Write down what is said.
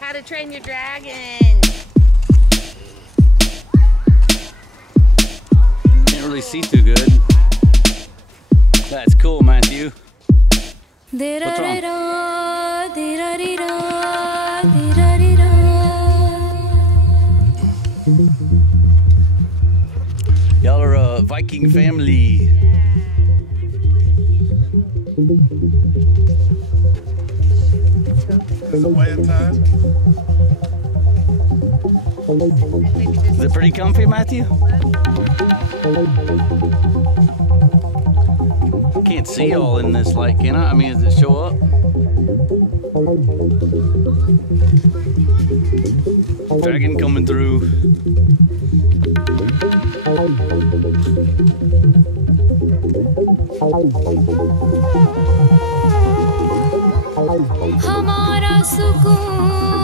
How to Train Your Dragon. Can't really see too good. That's cool, Matthew. What's wrong? Y'all are a Viking family. Is it wet time? Is it pretty comfy, Matthew? Can't see all in this light, can I? I mean, does it show up? Dragon coming through. हमारा सुकून